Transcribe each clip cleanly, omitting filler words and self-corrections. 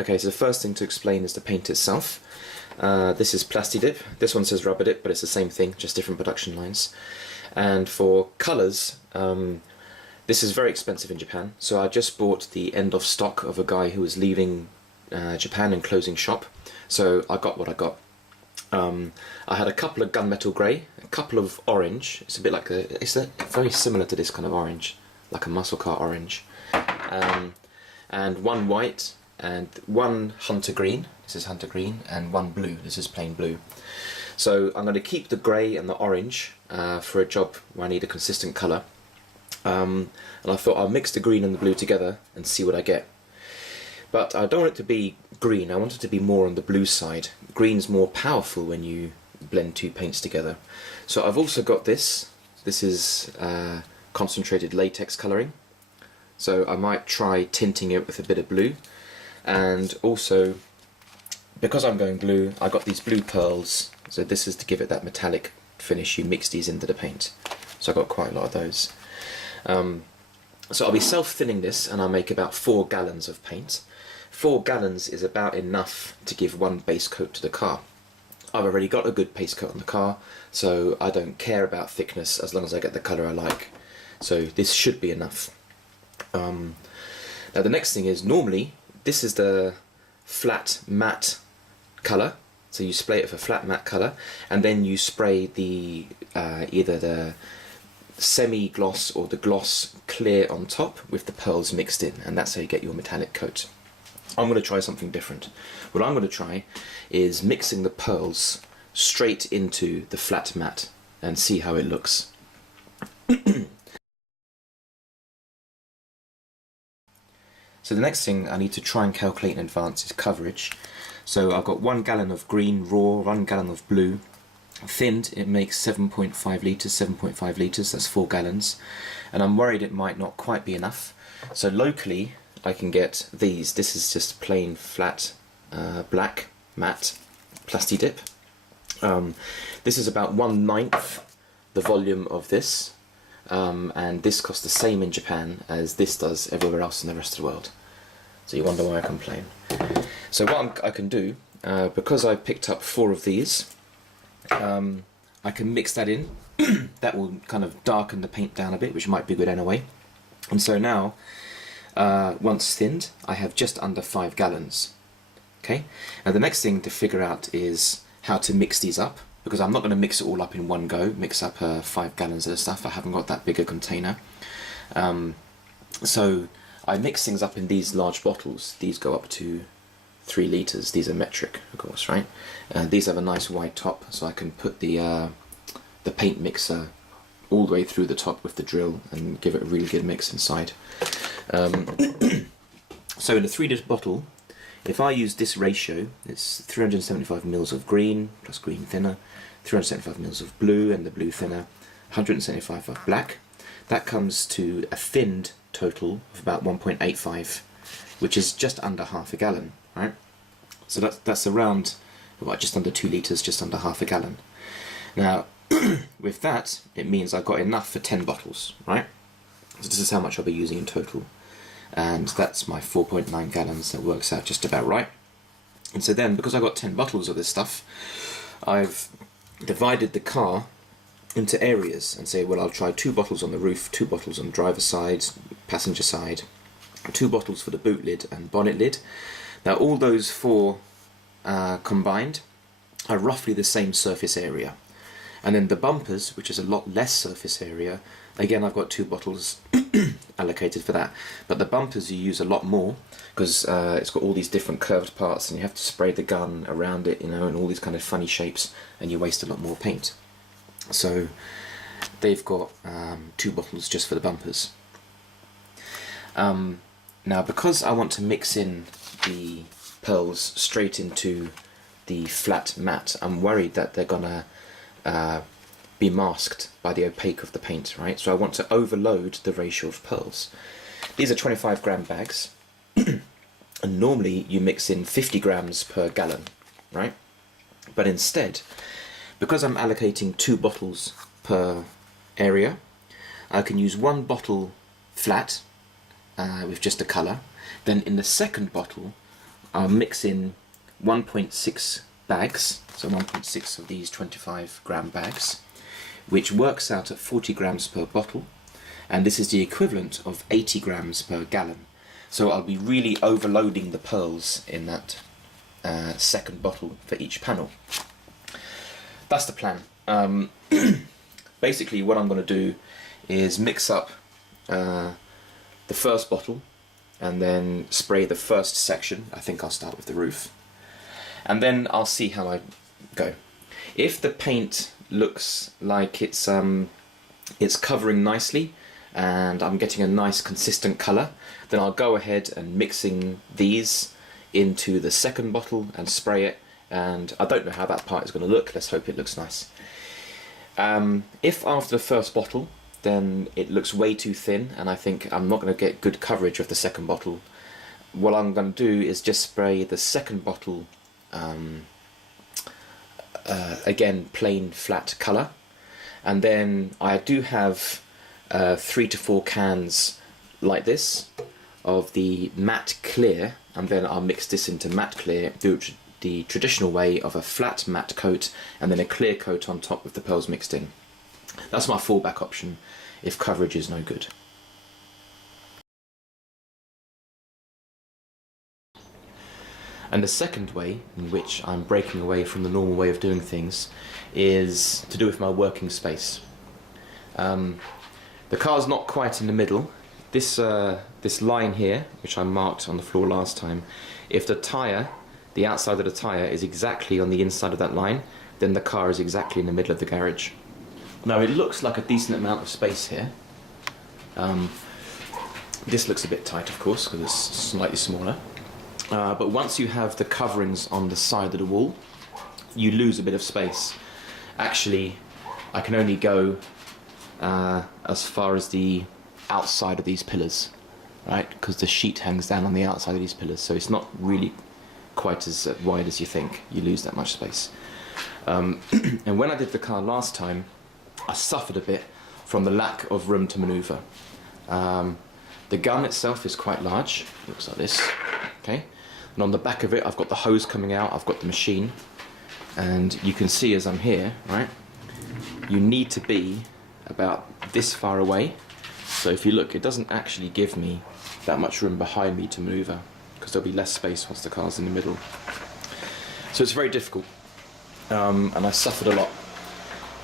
Okay, so the first thing to explain is the paint itself. This is Plasti-Dip. This one says Rubber Dip, but it's the same thing, just different production lines. And for colours, this is very expensive in Japan. So I just bought the end of stock of a guy who was leaving Japan and closing shop. So I got what I got. I had a couple of gunmetal grey, a couple of orange. It's a bit like it's very similar to this kind of orange, like a muscle car orange. And one white, and one hunter green, this is hunter green, and one blue, this is plain blue. So I'm going to keep the grey and the orange for a job where I need a consistent colour. And I thought I'll mix the green and the blue together and see what I get. But I don't want it to be green, I want it to be more on the blue side. Green's more powerful when you blend two paints together. So I've also got this. This is concentrated latex colouring. So I might try tinting it with a bit of blue. And also, because I'm going blue, I got these blue pearls. So this is to give it that metallic finish. You mix these into the paint. So I got quite a lot of those. So I'll be self-thinning this, and I'll make about 4 gallons of paint. 4 gallons is about enough to give one base coat to the car. I've already got a good base coat on the car, so I don't care about thickness as long as I get the colour I like. So this should be enough. Now the next thing is, normally this is the flat matte colour, so you spray it for flat matte colour, and then you spray the either the semi-gloss or the gloss clear on top with the pearls mixed in, and that's how you get your metallic coat. I'm going to try something different. What I'm going to try is mixing the pearls straight into the flat matte and see how it looks. So the next thing I need to try and calculate in advance is coverage. So I've got 1 gallon of green raw, 1 gallon of blue. Thinned, it makes 7.5 litres, 7.5 litres, that's 4 gallons. And I'm worried it might not quite be enough. So locally I can get these. This is just plain flat black matte Plasti-Dip. This is about 1/9 the volume of this. And this costs the same in Japan as this does everywhere else in the rest of the world. So you wonder why I complain. So what I can do, because I picked up 4 of these, I can mix that in. That will kind of darken the paint down a bit, which might be good anyway. And so now, once thinned, I have just under 5 gallons. Okay. Now the next thing to figure out is how to mix these up, because I'm not going to mix it all up in one go, mix up 5 gallons of the stuff. I haven't got that big a container. So I mix things up in these large bottles. These go up to 3 litres. These are metric, of course, right? These have a nice wide top, so I can put the paint mixer all the way through the top with the drill and give it a really good mix inside. So in a 3-litre bottle, if I use this ratio, it's 375 mils of green plus green thinner, 375 mils of blue and the blue thinner, 175 of black. That comes to a thinned total of about 1.85, which is just under half a gallon, right? So that's around, well, just under 2 litres, just under half a gallon. Now, with that, it means I've got enough for 10 bottles, right? So this is how much I'll be using in total. And that's my 4.9 gallons, that works out just about right. And so then, because I've got 10 bottles of this stuff, I've divided the car into areas and say, well, I'll try 2 bottles on the roof, 2 bottles on the driver's side, passenger side, 2 bottles for the boot lid and bonnet lid. Now all those 4 combined are roughly the same surface area. And then the bumpers, which is a lot less surface area, again I've got 2 bottles allocated for that. But the bumpers you use a lot more, because it's got all these different curved parts and you have to spray the gun around it, you know, and all these kind of funny shapes, and you waste a lot more paint. So they've got 2 bottles just for the bumpers. Now because I want to mix in the pearls straight into the flat matte, I'm worried that they're gonna be masked by the opaque of the paint, right? So I want to overload the ratio of pearls. These are 25 gram bags, and normally you mix in 50 grams per gallon, right? But instead, because I'm allocating 2 bottles per area, I can use 1 bottle flat with just a colour. Then in the second bottle I'll mix in 1.6 bags, so 1.6 of these 25-gram bags, which works out at 40 grams per bottle, and this is the equivalent of 80 grams per gallon. So I'll be really overloading the pearls in that second bottle for each panel. That's the plan. Basically what I'm going to do is mix up the first bottle and then spray the first section. I think I'll start with the roof, and then I'll see how I go. If the paint looks like it's covering nicely and I'm getting a nice consistent colour, then I'll go ahead and mixing these into the second bottle and spray it, and I don't know how that part is going to look. Let's hope it looks nice. If after the first bottle then it looks way too thin and I think I'm not going to get good coverage of the second bottle, what I'm going to do is just spray the second bottle again plain flat colour, and then I do have 3 to 4 cans like this of the matte clear, and then I'll mix this into matte clear, do the traditional way of a flat matte coat and then a clear coat on top with the pearls mixed in. That's my fallback option if coverage is no good. And the second way in which I'm breaking away from the normal way of doing things is to do with my working space. The car's not quite in the middle. This line here, which I marked on the floor last time, if the outside of the tyre is exactly on the inside of that line, then the car is exactly in the middle of the garage. Now it looks like a decent amount of space here. This looks a bit tight, of course, because it's slightly smaller. But once you have the coverings on the side of the wall, you lose a bit of space. Actually, I can only go as far as the outside of these pillars, right? Because the sheet hangs down on the outside of these pillars, so it's not really quite as wide as you think. You lose that much space. And when I did the car last time, I suffered a bit from the lack of room to manoeuvre. The gun itself is quite large, looks like this, okay? And on the back of it I've got the hose coming out, I've got the machine, and you can see as I'm here, right, you need to be about this far away. So if you look, it doesn't actually give me that much room behind me to manoeuvre, because there'll be less space once the car's in the middle. So it's very difficult, and I suffered a lot,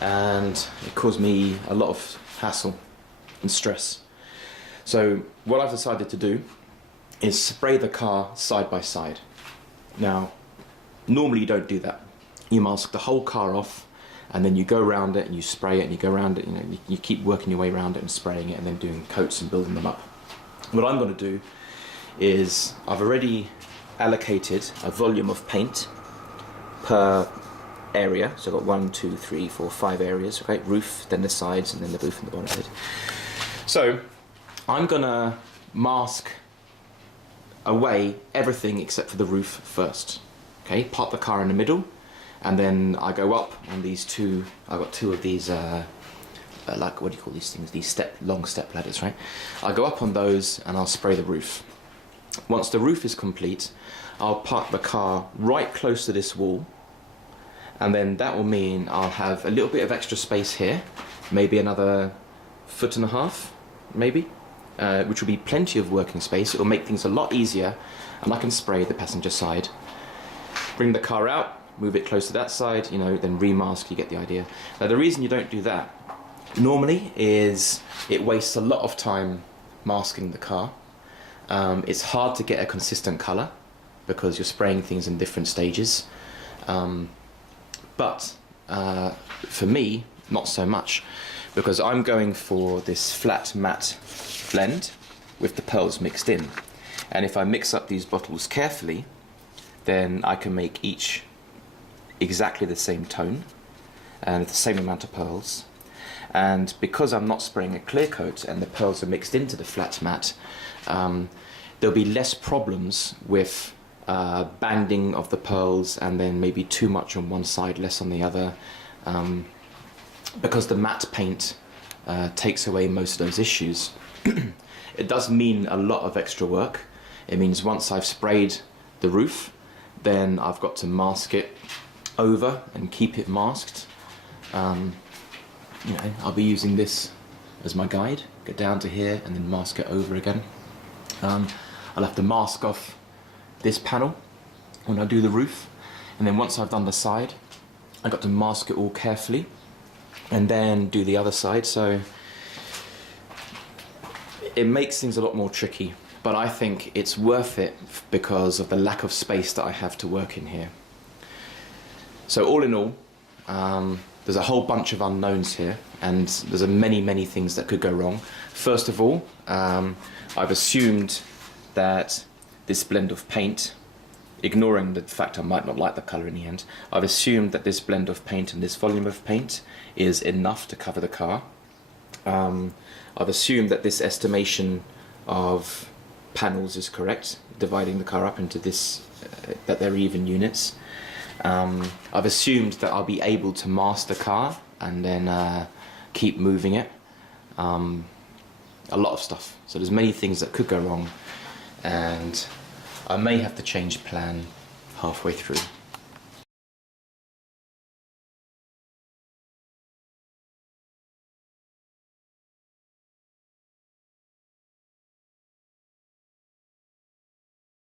and it caused me a lot of hassle and stress. So what I've decided to do is spray the car side by side. Now, normally you don't do that. You mask the whole car off, and then you go around it and you spray it and you go around it, you keep working your way around it and spraying it and then doing coats and building them up. What I'm going to do is I've already allocated a volume of paint per area. So I've got 1, 2, 3, 4, 5 areas, okay? Roof, then the sides, and then the roof and the bonnet lid. So I'm going to mask away everything except for the roof first. Okay, park the car in the middle, and then I go up on these two. I've got two of these, like, what do you call these things? These long step ladders, right? I'll go up on those and I'll spray the roof. Once the roof is complete, I'll park the car right close to this wall, and then that will mean I'll have a little bit of extra space here, maybe another 1.5 foot, maybe, which will be plenty of working space. It will make things a lot easier, and I can spray the passenger side. Bring the car out, move it close to that side, then remask, you get the idea. Now the reason you don't do that normally is it wastes a lot of time masking the car. It's hard to get a consistent colour because you're spraying things in different stages. But for me, not so much, because I'm going for this flat matte blend with the pearls mixed in. And if I mix up these bottles carefully, then I can make each exactly the same tone and the same amount of pearls. And because I'm not spraying a clear coat and the pearls are mixed into the flat matte, there'll be less problems with banding of the pearls and then maybe too much on one side, less on the other, because the matte paint takes away most of those issues. It does mean a lot of extra work. It means once I've sprayed the roof, then I've got to mask it over and keep it masked. You know, I'll be using this as my guide, get down to here and then mask it over again. I'll have to mask off this panel when I do the roof, and then once I've done the side, I've got to mask it all carefully and then do the other side. So it makes things a lot more tricky, but I think it's worth it because of the lack of space that I have to work in here. So all in all, there's a whole bunch of unknowns here, and there's many things that could go wrong. First of all, I've assumed that this blend of paint, ignoring the fact I might not like the colour in the end, I've assumed that this blend of paint and this volume of paint is enough to cover the car. I've assumed that this estimation of panels is correct, dividing the car up into this, that they're even units. I've assumed that I'll be able to mask the car and then keep moving it. A lot of stuff. So there's many things that could go wrong, and I may have to change plan halfway through.